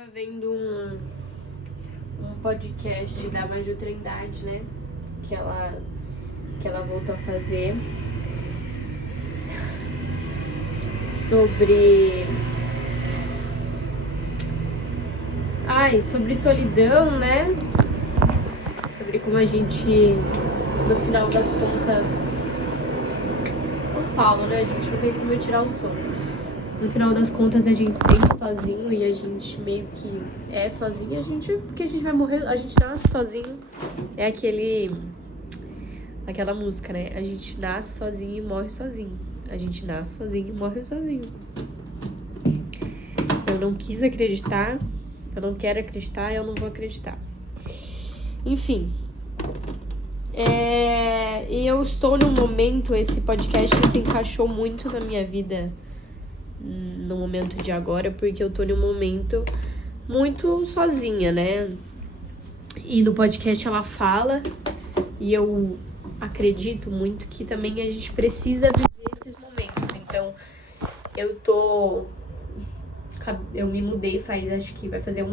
Tava vendo um podcast da Maju Trindade, né? Que ela voltou a fazer sobre solidão, né? Sobre como a gente, no final das contas, São Paulo, né? A gente não tem como tirar o sono. No final das contas, a gente sente sozinho e a gente meio que é sozinho, porque a gente vai morrer, a gente nasce sozinho. É aquela música, né? A gente nasce sozinho e morre sozinho. A gente nasce sozinho e morre sozinho. Eu não quis acreditar, eu não quero acreditar, eu não vou acreditar. Enfim. E eu estou num momento, esse podcast se encaixou muito na minha vida no momento de agora, porque eu tô num momento muito sozinha, né? E no podcast ela fala, e eu acredito muito que também a gente precisa viver esses momentos. Então, eu me mudei acho que vai fazer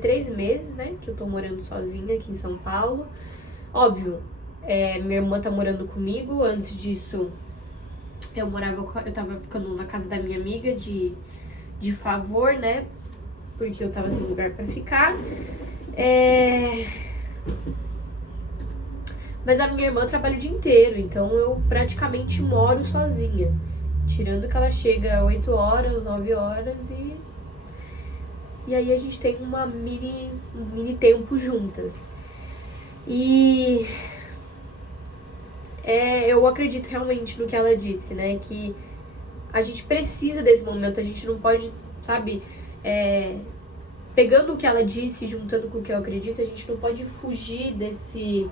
3 meses, né? Que eu tô morando sozinha aqui em São Paulo. Óbvio, minha irmã tá morando comigo. Antes disso, eu tava ficando na casa da minha amiga de favor, né? Porque eu tava sem lugar pra ficar. Mas a minha irmã trabalha o dia inteiro, então eu praticamente moro sozinha. Tirando que ela chega 8 horas, 9 horas e aí a gente tem um mini tempo juntas. E eu acredito realmente no que ela disse, né? Que a gente precisa desse momento, a gente não pode, sabe? Pegando o que ela disse, juntando com o que eu acredito, a gente não pode fugir desse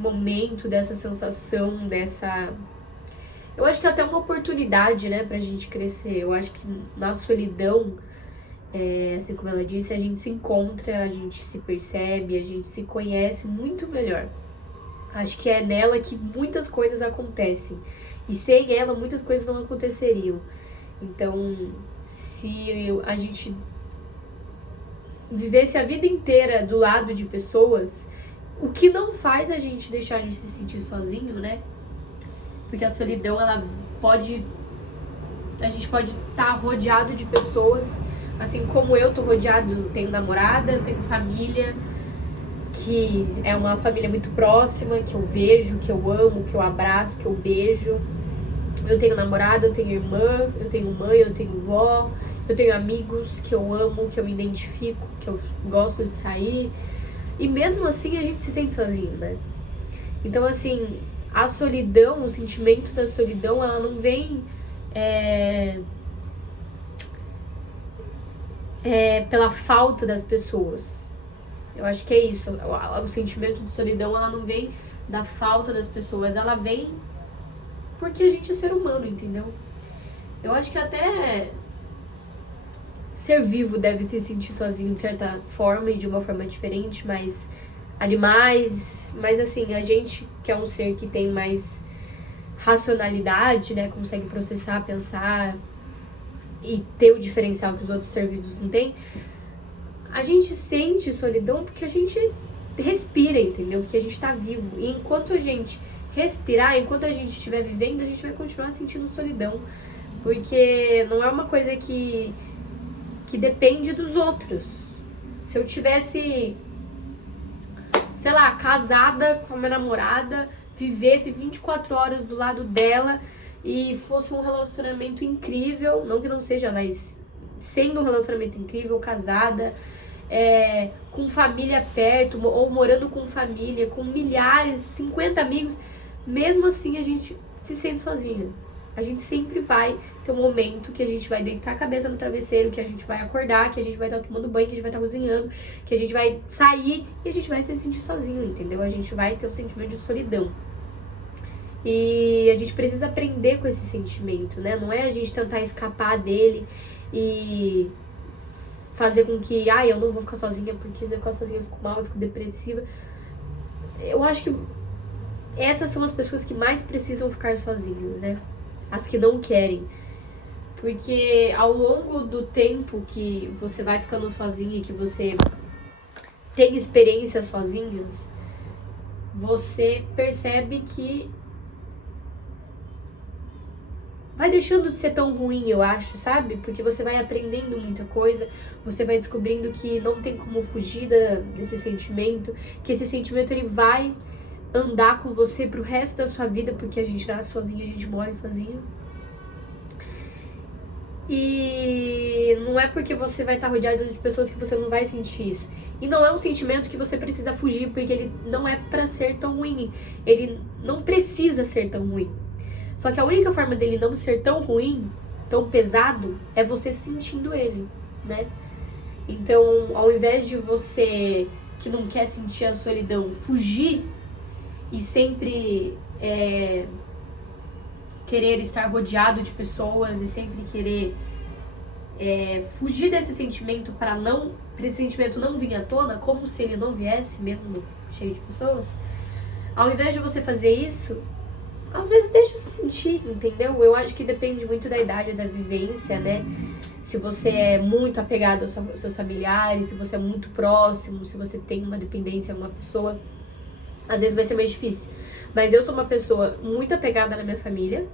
momento, dessa sensação, Eu acho que é até uma oportunidade, né, pra gente crescer. Eu acho que na solidão, assim como ela disse, a gente se encontra, a gente se percebe, a gente se conhece muito melhor. Acho que é nela que muitas coisas acontecem. E sem ela, muitas coisas não aconteceriam. Então, se a gente vivesse a vida inteira do lado de pessoas, o que não faz a gente deixar de se sentir sozinho, né? Porque a solidão, a gente pode estar rodeado de pessoas, assim como eu tô rodeado, tenho namorada, eu tenho família, que é uma família muito próxima, que eu vejo, que eu amo, que eu abraço, que eu beijo. Eu tenho namorada, eu tenho irmã, eu tenho mãe, eu tenho vó, eu tenho amigos que eu amo, que eu me identifico, que eu gosto de sair. E mesmo assim a gente se sente sozinho, né? Então, assim, a solidão, o sentimento da solidão, ela não vem pela falta das pessoas. Eu acho que é isso. O sentimento de solidão, ela não vem da falta das pessoas, ela vem porque a gente é ser humano, entendeu? Eu acho que até ser vivo deve se sentir sozinho de certa forma e de uma forma diferente, mas animais, mas assim, a gente que é um ser que tem mais racionalidade, né, consegue processar, pensar e ter o diferencial que os outros seres vivos não têm, a gente sente solidão porque a gente respira, entendeu? Porque a gente tá vivo. E enquanto a gente respirar, enquanto a gente estiver vivendo, a gente vai continuar sentindo solidão. Porque não é uma coisa que depende dos outros. Se eu tivesse, sei lá, casada com a minha namorada, vivesse 24 horas do lado dela e fosse um relacionamento incrível, não que não seja, mas sendo um relacionamento incrível, casada, com família perto, ou morando com família, com milhares, 50 amigos, mesmo assim a gente se sente sozinha. A gente sempre vai ter um momento que a gente vai deitar a cabeça no travesseiro, que a gente vai acordar, que a gente vai estar tomando banho, que a gente vai estar cozinhando, que a gente vai sair e a gente vai se sentir sozinho, entendeu? A gente vai ter um sentimento de solidão. E a gente precisa aprender com esse sentimento, né? Não é a gente tentar escapar dele e fazer com que, eu não vou ficar sozinha, porque se eu ficar sozinha eu fico mal, eu fico depressiva. Eu acho que essas são as pessoas que mais precisam ficar sozinhas, né? As que não querem. Porque ao longo do tempo que você vai ficando sozinha, que você tem experiências sozinhas, você percebe que vai deixando de ser tão ruim, eu acho, sabe? Porque você vai aprendendo muita coisa, você vai descobrindo que não tem como fugir desse sentimento, que esse sentimento ele vai andar com você pro resto da sua vida, porque a gente nasce sozinho, a gente morre sozinho. E não é porque você vai estar rodeado de pessoas que você não vai sentir isso. E não é um sentimento que você precisa fugir, porque ele não é pra ser tão ruim. Ele não precisa ser tão ruim. Só que a única forma dele não ser tão ruim, tão pesado, é você sentindo ele, né? Então, ao invés de você, que não quer sentir a solidão, fugir e sempre querer estar rodeado de pessoas e sempre querer fugir desse sentimento para esse sentimento não vir à tona, como se ele não viesse, mesmo cheio de pessoas, ao invés de você fazer isso, às vezes deixa sentir, entendeu? Eu acho que depende muito da idade, da vivência, né? Se você é muito apegado aos seus familiares, se você é muito próximo, se você tem uma dependência a uma pessoa, às vezes vai ser mais difícil. Mas eu sou uma pessoa muito apegada na minha família,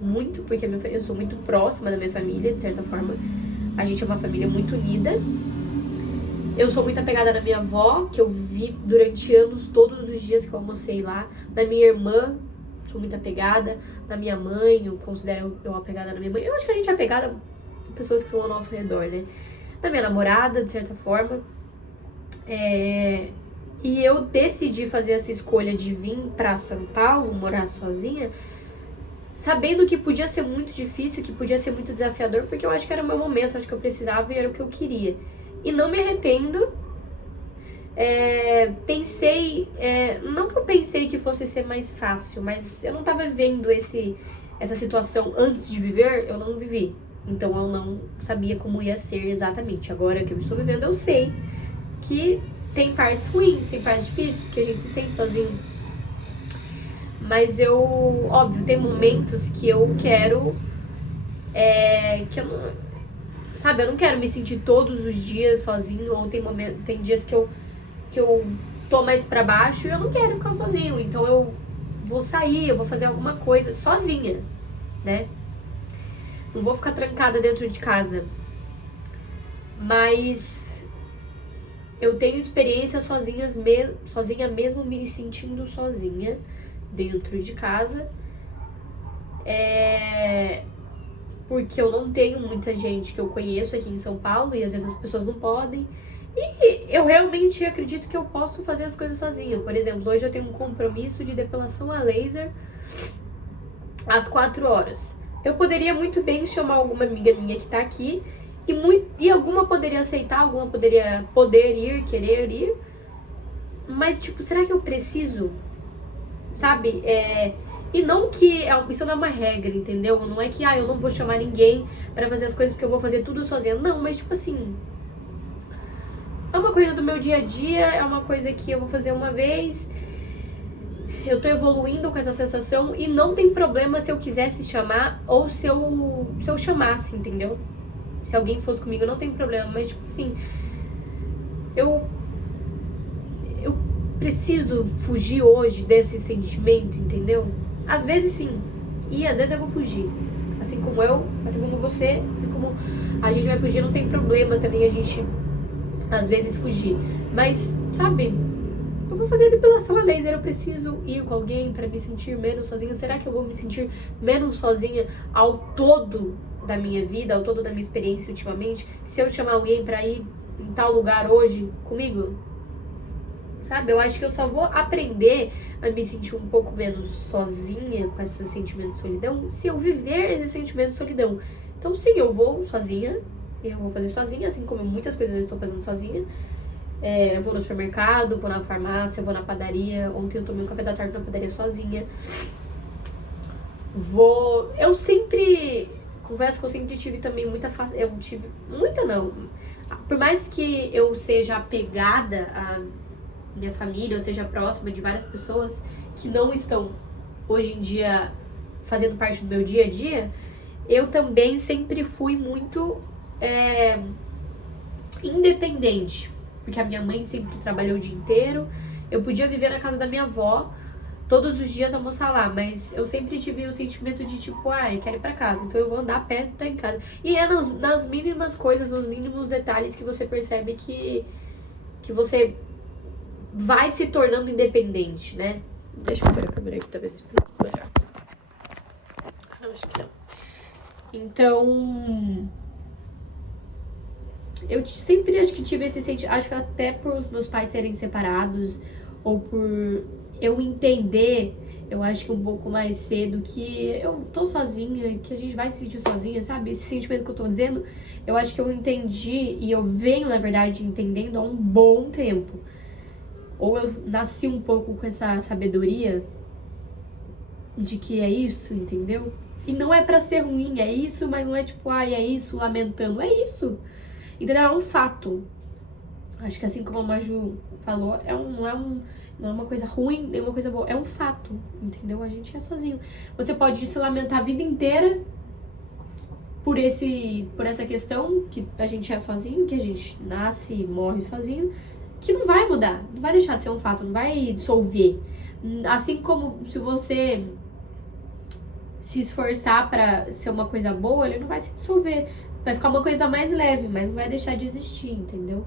muito, porque eu sou muito próxima da minha família, de certa forma. A gente é uma família muito unida. Eu sou muito apegada na minha avó, que eu vi durante anos, todos os dias que eu almocei lá. Na minha irmã, sou muito apegada. Na minha mãe, eu considero eu apegada na minha mãe. Eu acho que a gente é apegada a pessoas que estão ao nosso redor, né? Na minha namorada, de certa forma. E eu decidi fazer essa escolha de vir pra São Paulo, morar sozinha, sabendo que podia ser muito difícil, que podia ser muito desafiador, porque eu acho que era o meu momento, acho que eu precisava e era o que eu queria. E não me arrependo. Não que eu pensei que fosse ser mais fácil, mas eu não tava vivendo essa situação antes de viver, eu não vivi. Então eu não sabia como ia ser exatamente. Agora que eu estou vivendo, eu sei que tem partes ruins, tem partes difíceis, que a gente se sente sozinho. Mas óbvio, tem momentos que eu quero, que eu não, sabe, eu não quero me sentir todos os dias sozinho, ou tem dias que eu tô mais pra baixo e eu não quero ficar sozinho, então eu vou sair, eu vou fazer alguma coisa sozinha, né? Não vou ficar trancada dentro de casa. Mas eu tenho experiências sozinha mesmo me sentindo sozinha dentro de casa. Porque eu não tenho muita gente que eu conheço aqui em São Paulo e às vezes as pessoas não podem. E eu realmente acredito que eu posso fazer as coisas sozinha. Por exemplo, hoje eu tenho um compromisso de depilação a laser às 4 horas. Eu poderia muito bem chamar alguma amiga minha que tá aqui e alguma poderia aceitar, alguma poderia querer ir. Mas, tipo, será que eu preciso? Sabe? E não que isso não é uma regra, entendeu? Não é que eu não vou chamar ninguém pra fazer as coisas porque eu vou fazer tudo sozinha. Não, mas tipo assim, é uma coisa do meu dia a dia, é uma coisa que eu vou fazer uma vez. Eu tô evoluindo com essa sensação e não tem problema se eu quisesse chamar ou se eu chamasse, entendeu? Se alguém fosse comigo, não tem problema, mas tipo assim, eu preciso fugir hoje desse sentimento, entendeu? Às vezes sim, e às vezes eu vou fugir. Assim como eu, assim como você, assim como a gente vai fugir, não tem problema também a gente, às vezes, fugir. Mas, sabe, eu vou fazer depilação a laser, eu preciso ir com alguém pra me sentir menos sozinha. Será que eu vou me sentir menos sozinha ao todo da minha vida, ao todo da minha experiência ultimamente, se eu chamar alguém pra ir em tal lugar hoje comigo? Sabe, eu acho que eu só vou aprender a me sentir um pouco menos sozinha com esse sentimento de solidão se eu viver esse sentimento de solidão. Então sim, eu vou sozinha, eu vou fazer sozinha, assim como muitas coisas eu estou fazendo sozinha. Eu vou no supermercado, vou na farmácia, vou na padaria. Ontem eu tomei um café da tarde na padaria sozinha. Eu sempre... Confesso que eu sempre tive também Por mais que eu seja apegada a minha família, eu seja próxima de várias pessoas que não estão hoje em dia fazendo parte do meu dia a dia, eu também sempre fui muito independente, porque a minha mãe sempre trabalhou o dia inteiro, eu podia viver na casa da minha avó, todos os dias almoçar lá, mas eu sempre tive o sentimento de tipo, eu quero ir pra casa, então eu vou andar a pé até em casa. E é nas mínimas coisas, nos mínimos detalhes que você percebe que você vai se tornando independente, né? Deixa eu ver a câmera aqui pra ver se fica melhor. Não, acho que não. Então, eu sempre acho que tive esse sentimento, acho que até por os meus pais serem separados, ou por eu entender, eu acho que um pouco mais cedo, que eu tô sozinha, que a gente vai se sentir sozinha, sabe? Esse sentimento que eu tô dizendo, eu acho que eu entendi, e eu venho, na verdade, entendendo há um bom tempo. Ou eu nasci um pouco com essa sabedoria de que é isso, entendeu? E não é pra ser ruim, é isso, mas não é tipo, é isso, lamentando, é isso. Entendeu? É um fato. Acho que assim como a Maju falou, não é uma coisa ruim, nem uma coisa boa, é um fato, entendeu? A gente é sozinho. Você pode se lamentar a vida inteira por essa questão que a gente é sozinho, que a gente nasce e morre sozinho, que não vai mudar, não vai deixar de ser um fato, não vai dissolver. Assim como se você se esforçar pra ser uma coisa boa, ele não vai se dissolver. Vai ficar uma coisa mais leve, mas não vai deixar de existir, entendeu?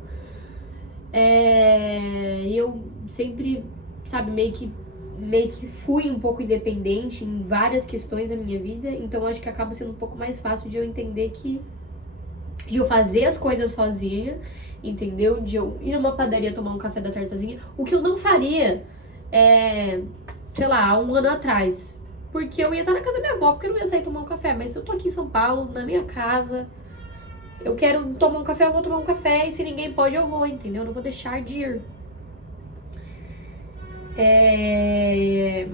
Eu sempre, sabe, meio que fui um pouco independente em várias questões da minha vida, então acho que acaba sendo um pouco mais fácil de eu entender de eu fazer as coisas sozinha, entendeu? De eu ir numa padaria tomar um café da tarde sozinha, o que eu não faria, sei lá, há um ano atrás, porque eu ia estar na casa da minha avó, porque eu não ia sair tomar um café, mas se eu tô aqui em São Paulo, na minha casa, eu quero tomar um café, eu vou tomar um café, e se ninguém pode, eu vou, entendeu? Eu não vou deixar de ir.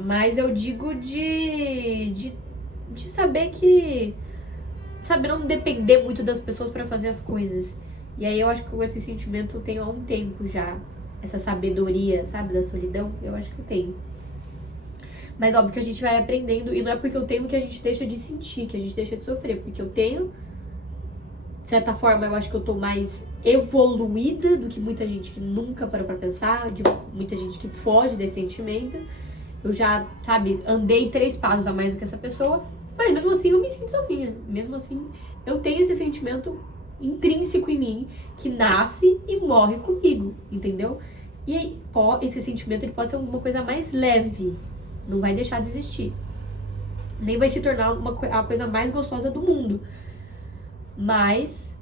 Mas eu digo de saber que, sabe, não depender muito das pessoas pra fazer as coisas. E aí eu acho que esse sentimento eu tenho há um tempo já. Essa sabedoria, sabe, da solidão, eu acho que eu tenho. Mas óbvio que a gente vai aprendendo, e não é porque eu tenho que a gente deixa de sentir, que a gente deixa de sofrer, porque eu tenho, de certa forma, eu acho que eu tô mais evoluída do que muita gente que nunca parou pra pensar, de muita gente que foge desse sentimento. Eu já, sabe, andei 3 passos a mais do que essa pessoa, mas mesmo assim eu me sinto sozinha. Mesmo assim, eu tenho esse sentimento intrínseco em mim, que nasce e morre comigo, entendeu? E aí, esse sentimento ele pode ser uma coisa mais leve, não vai deixar de existir. Nem vai se tornar a coisa mais gostosa do mundo. Mas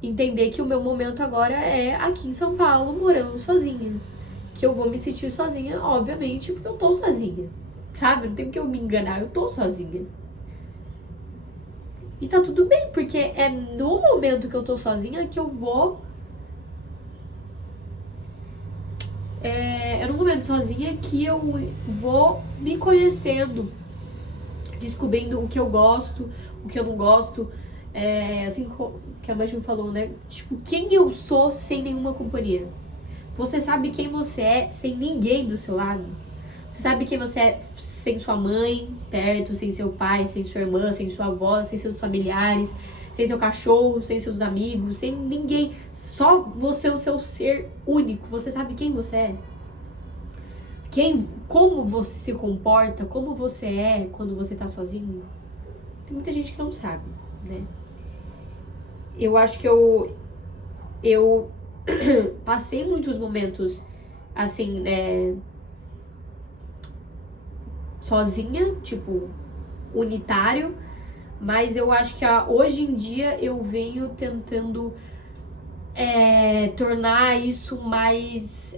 entender que o meu momento agora é aqui em São Paulo, morando sozinha. Que eu vou me sentir sozinha, obviamente, porque eu tô sozinha. Sabe? Não tem que eu me enganar, eu tô sozinha. E tá tudo bem, porque é no momento que eu tô sozinha que eu vou... É no momento sozinha que eu vou me conhecendo, descobrindo o que eu gosto, o que eu não gosto. Assim que a Maju falou, né? Tipo, quem eu sou sem nenhuma companhia. Você sabe quem você é sem ninguém do seu lado. Você sabe quem você é sem sua mãe perto, sem seu pai, sem sua irmã, sem sua avó, sem seus familiares, sem seu cachorro, sem seus amigos, sem ninguém. Só você, o seu ser único. Você sabe quem você é. Como você se comporta, como você é quando você tá sozinho. Tem muita gente que não sabe, né? Eu acho que eu passei muitos momentos assim, sozinha, tipo, unitário, mas eu acho que hoje em dia eu venho tentando tornar isso mais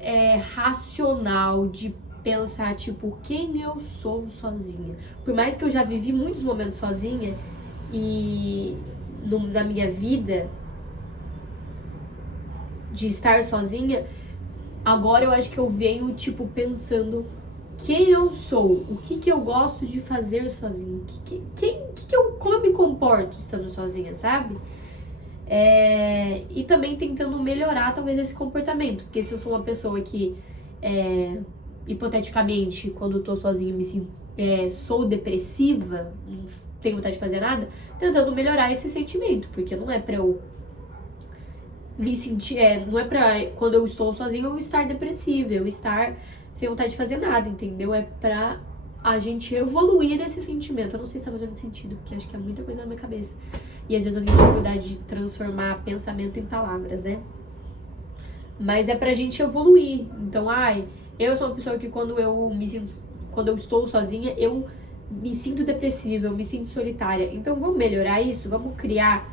racional, de pensar, tipo, quem eu sou sozinha. Por mais que eu já vivi muitos momentos sozinha e na minha vida de estar sozinha, agora eu acho que eu venho, tipo, pensando quem eu sou, o que eu gosto de fazer sozinha, como eu me comporto estando sozinha, sabe? E também tentando melhorar talvez esse comportamento, porque se eu sou uma pessoa que, hipoteticamente, quando eu tô sozinha, me sinto, sou depressiva, tenho vontade de fazer nada, tentando melhorar esse sentimento, porque não é pra eu me sentir, não é pra quando eu estou sozinho eu estar depressiva, eu estar sem vontade de fazer nada, entendeu? É pra a gente evoluir nesse sentimento. Eu não sei se tá fazendo sentido, porque acho que é muita coisa na minha cabeça. E às vezes eu tenho dificuldade de transformar pensamento em palavras, né? Mas é pra gente evoluir. Então, eu sou uma pessoa que quando eu estou sozinha, eu me sinto depressiva, eu me sinto solitária. Então, vamos melhorar isso? Vamos criar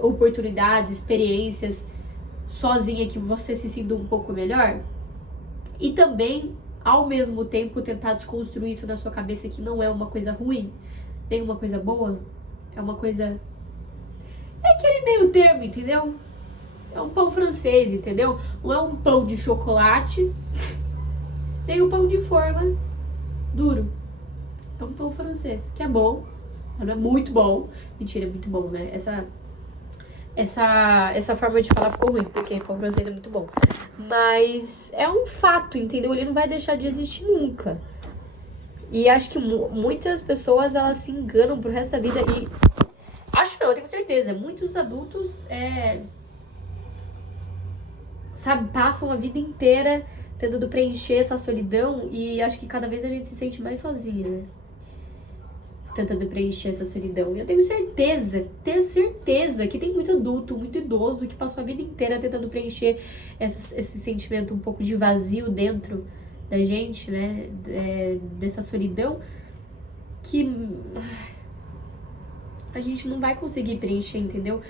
oportunidades, experiências sozinha que você se sinta um pouco melhor? E também, ao mesmo tempo, tentar desconstruir isso na sua cabeça, que não é uma coisa ruim, nem uma coisa boa, é uma coisa... É aquele meio termo, entendeu? É um pão francês, entendeu? Não é um pão de chocolate, nem um pão de forma duro. É um pão francês, que é bom, não é muito bom. Mentira, é muito bom, né? Essa forma de falar ficou ruim, porque pão francês é muito bom. Mas é um fato, entendeu? Ele não vai deixar de existir nunca. E acho que muitas pessoas, elas se enganam pro resto da vida. E acho não, eu tenho certeza. Muitos adultos, sabe, passam a vida inteira tentando preencher essa solidão. E acho que cada vez a gente se sente mais sozinha, né? Tentando preencher essa solidão. E eu tenho certeza que tem muito adulto, muito idoso que passou a vida inteira tentando preencher esse sentimento um pouco de vazio dentro da gente, né? Dessa solidão que a gente não vai conseguir preencher, entendeu?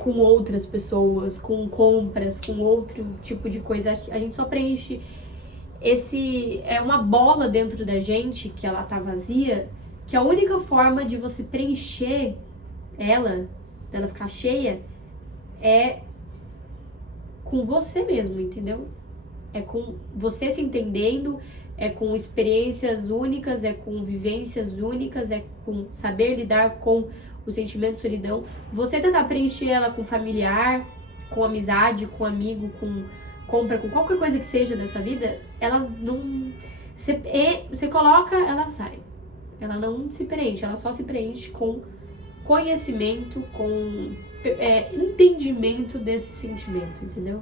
Com outras pessoas, com compras, com outro tipo de coisa. A gente só preenche uma bola dentro da gente que ela tá vazia, que a única forma de você preencher ela, dela ficar cheia, é com você mesmo, entendeu? É com você se entendendo, é com experiências únicas, é com vivências únicas, é com saber lidar com o sentimento de solidão. Você tentar preencher ela com familiar, com amizade, com amigo, com compra, com qualquer coisa que seja da sua vida, ela não... Você coloca, ela sai. Ela não se preenche, ela só se preenche com conhecimento, com entendimento desse sentimento, entendeu?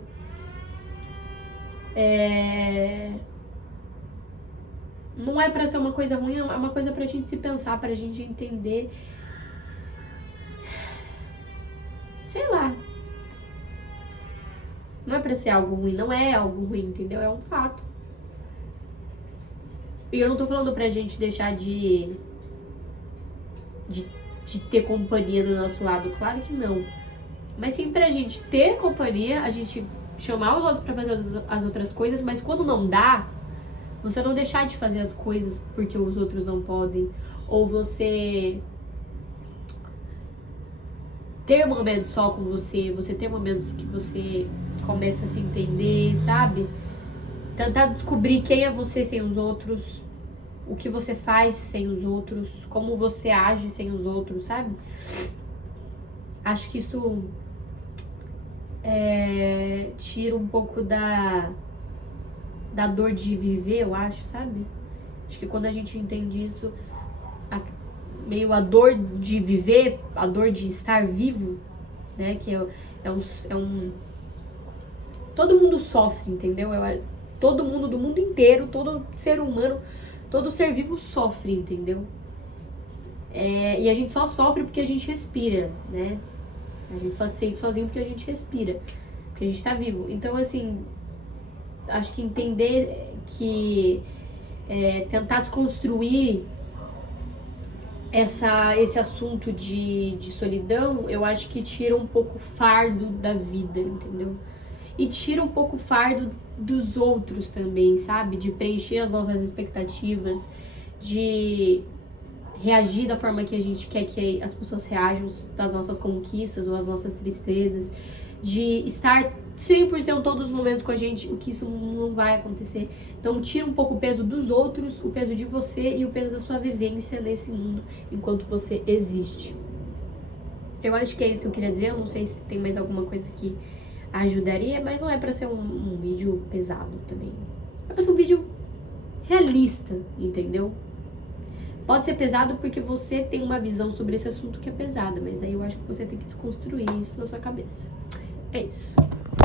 Não é pra ser uma coisa ruim, é uma coisa pra gente se pensar, pra gente entender. Sei lá. Não é pra ser algo ruim, não é algo ruim, entendeu? É um fato. E eu não tô falando pra gente deixar de ter companhia do nosso lado, claro que não. Mas sim pra gente ter companhia, a gente chamar os outros pra fazer as outras coisas, mas quando não dá, você não deixar de fazer as coisas porque os outros não podem. Ou você ter momentos só com você ter momentos que você começa a se entender, sabe? Tentar descobrir quem é você sem os outros, o que você faz sem os outros, como você age sem os outros, sabe? Acho que isso tira um pouco da dor de viver, eu acho, sabe? Acho que quando a gente entende isso, meio a dor de viver, a dor de estar vivo, né? Que é um... Todo mundo sofre, entendeu? Todo mundo do mundo inteiro, todo ser humano, todo ser vivo sofre, entendeu? E a gente só sofre porque a gente respira, né? A gente só se sente sozinho porque a gente respira, porque a gente tá vivo. Então, assim, acho que entender que tentar desconstruir esse assunto de solidão, eu acho que tira um pouco o fardo da vida, entendeu? E tira um pouco o fardo dos outros também, sabe? De preencher as nossas expectativas, de reagir da forma que a gente quer que as pessoas reajam das nossas conquistas ou as nossas tristezas, de estar 100% todos os momentos com a gente, o que isso não vai acontecer. Então tira um pouco o peso dos outros, o peso de você e o peso da sua vivência nesse mundo enquanto você existe. Eu acho que é isso que eu queria dizer. Eu não sei se tem mais alguma coisa que ajudaria, mas não é pra ser um vídeo pesado também. É pra ser um vídeo realista, entendeu? Pode ser pesado porque você tem uma visão sobre esse assunto que é pesada, mas aí eu acho que você tem que desconstruir isso na sua cabeça. É isso.